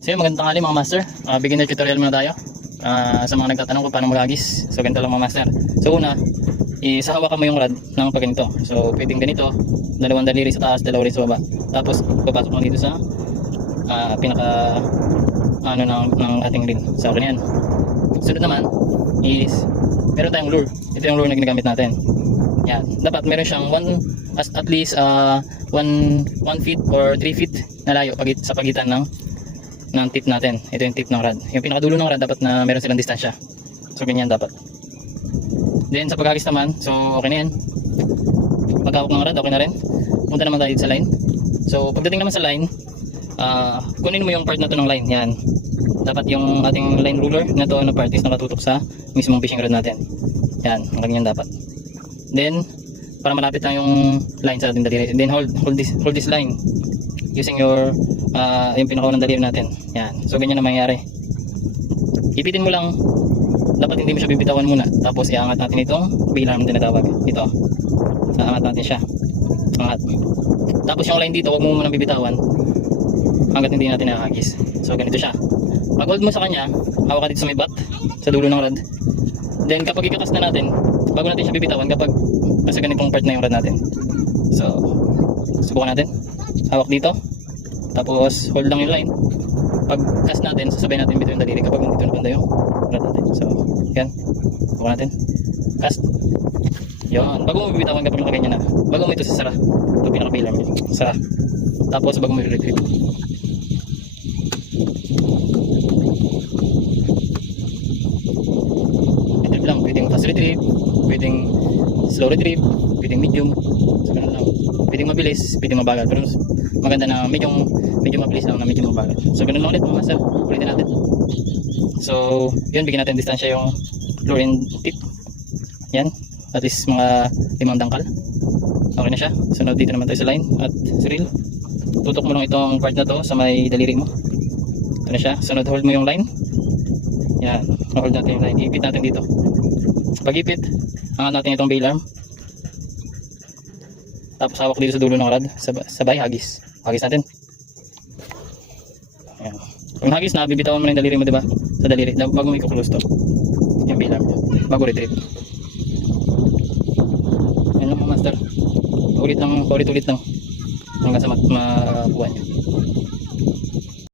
So yun, magandang tanghali mga master. Beginner tutorial muna tayo. Sa mga nagtatanong kung paano mag-agis. So ganito lang mga master. So una, isahawakan mo yung rod ng pag ganito. So pwedeng ganito, dalawang daliri sa taas, dalawa rin sa baba. Tapos papasok mo dito sa pinaka ng ating reel. So ganyan. Sunod naman is meron tayong lure. Ito yung lure na ginagamit natin. Yan. Dapat meron siyang at least 1 feet or 3 feet na layo sa pagitan ng tip natin. Ito yung tip ng rod. Yung pinakadulo ng rod dapat na meron silang distansya. So ganyan dapat. Then sa pag-agis naman, so okay na yan. Pag-hawak ng rod, okay na rin. Punta naman tayo sa line. So pagdating naman sa line, kunin mo yung part na to ng line. Yan. Dapat yung ating line ruler na to na part is nakatutok sa mismong fishing rod natin. Yan, hanggang yan dapat. Then para malapit lang yung line sa ating daliri. Then hold this line using your yung pinakaunang daliri natin. Yan. So ganyan na mangyayari. Ipitin mo lang. Dapat hindi mo siya bibitawan muna. Tapos iangat natin itong bail arm na tinatawag. Ito. Iangat natin siya. Angat. Tapos yung line dito, huwag mo muna bibitawan hanggat hindi natin nakakagis. So ganito siya. Pag hold mo sa kanya, hawak ka dito sa may bat, sa dulo ng rod. Then kapag ikakas na natin, bago natin siya bibitawan kapag nasa ganitong part na yung rod natin. So subukan natin. Hawak dito. Tapos hold lang yung line. Pag cast natin, sasabay natin bito yung daliri kapag dito na banda yung rod natin. So yan. Subukan natin. Cast. Yan. Bago mo bibitawan kapag nakaganyan na. Bago mo ito sasara. Ito pinaka-bailer mo. Sara. Tapos bago mo i-retrieve. Retrieve lang. Pwedeng fast retrieve. Pwedeng slow retrieve. Pwedeng medium. So ganun lang. Pwedeng mabilis. Pwedeng mabagal. Pero maganda na medyo mabilis lang na medyo mabagal. So ganun lang ulit mga master. Ulitin natin. So yun, bigyan natin distansya yung lure and tip. Yan. At least mga 5 dangkal. Okay na siya. Sunod dito naman tayo sa line at sa reel. Tutok mo lang itong part na to sa may daliri mo. Ito na siya. Sunod hold mo yung line. Yan. Hold natin yung line. Iipit natin dito. Pag ipit, angat natin itong bail arm. Tapos hawak dito sa dulo ng rod. Sabay hagis. Hagis natin. Ayan. Kung hagis na, bibitawan mo na yung daliri mo, diba? Sa daliri. Bago mo i-close to. Yung bail arm. Bago retrieve. Ayan lang mga master. Ulit lang. Hanggang sa makuha nyo.